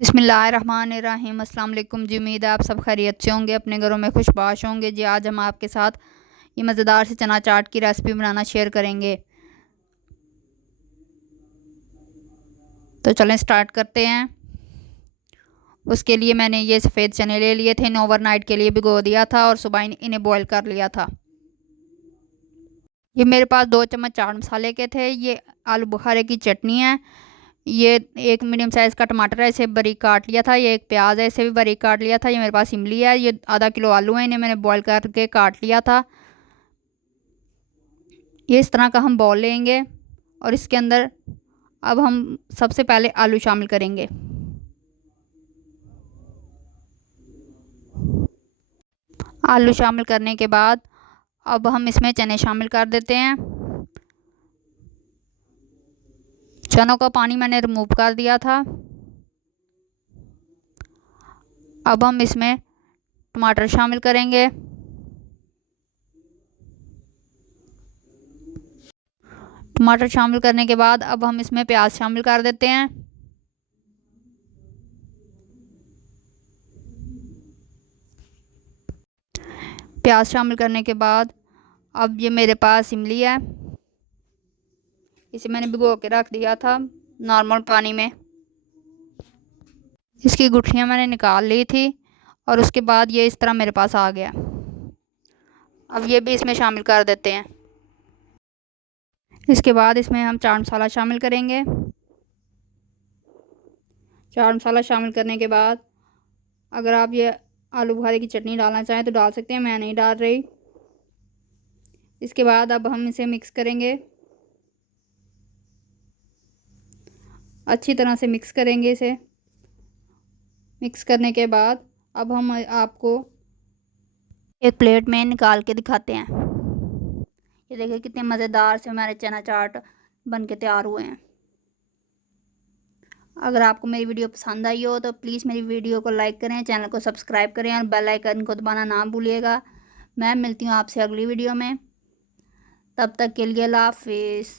बिस्मिल्लाहिर्रहमानिर्रहीम। अस्सलाम वालेकुम जी। उम्मीद है आप सब खैरियत से होंगे, अपने घरों में खुशबाश होंगे जी। आज हम आपके साथ ये मज़ेदार से चना चाट की रेसिपी बनाना शेयर करेंगे। तो चलें स्टार्ट करते हैं। उसके लिए मैंने ये सफ़ेद चने ले लिए थे, इन्हें ओवरनाइट के लिए भिगो दिया था और सुबह इन्हें बॉईल कर लिया था। ये मेरे पास 2 चम्मच चाट मसाले के थे। ये आलू बुखारे की चटनी है। ये एक मीडियम साइज़ का टमाटर है, इसे बारीक काट लिया था। ये एक प्याज है, इसे भी बारीक काट लिया था। ये मेरे पास इमली है। ये आधा किलो आलू है, इन्हें मैंने बॉईल करके काट लिया था। ये इस तरह का हम बॉल लेंगे और इसके अंदर अब हम सबसे पहले आलू शामिल करेंगे। आलू शामिल करने के बाद अब हम इसमें चने शामिल कर देते हैं। चनों का पानी मैंने रिमूव कर दिया था। अब हम इसमें टमाटर शामिल करेंगे। टमाटर शामिल करने के बाद अब हम इसमें प्याज शामिल कर देते हैं। प्याज शामिल करने के बाद अब ये मेरे पास इमली है, इसे मैंने भिगो के रख दिया था नॉर्मल पानी में। इसकी गुठलियाँ मैंने निकाल ली थी और उसके बाद ये इस तरह मेरे पास आ गया। अब ये भी इसमें शामिल कर देते हैं। इसके बाद इसमें हम चाट मसाला शामिल करेंगे। चाट मसाला शामिल करने के बाद अगर आप ये आलू बुखारे की चटनी डालना चाहें तो डाल सकते हैं, मैं नहीं डाल रही। इसके बाद अब हम इसे मिक्स करेंगे, अच्छी तरह से मिक्स करेंगे। इसे मिक्स करने के बाद अब हम आपको एक प्लेट में निकाल के दिखाते हैं। ये देखिए कितने मज़ेदार से हमारे चना चाट बन के तैयार हुए हैं। अगर आपको मेरी वीडियो पसंद आई हो तो प्लीज़ मेरी वीडियो को लाइक करें, चैनल को सब्सक्राइब करें और बेल आइकन को दबाना ना भूलिएगा। मैं मिलती हूँ आपसे अगली वीडियो में, तब तक के लिए अल्लाह हाफिज़।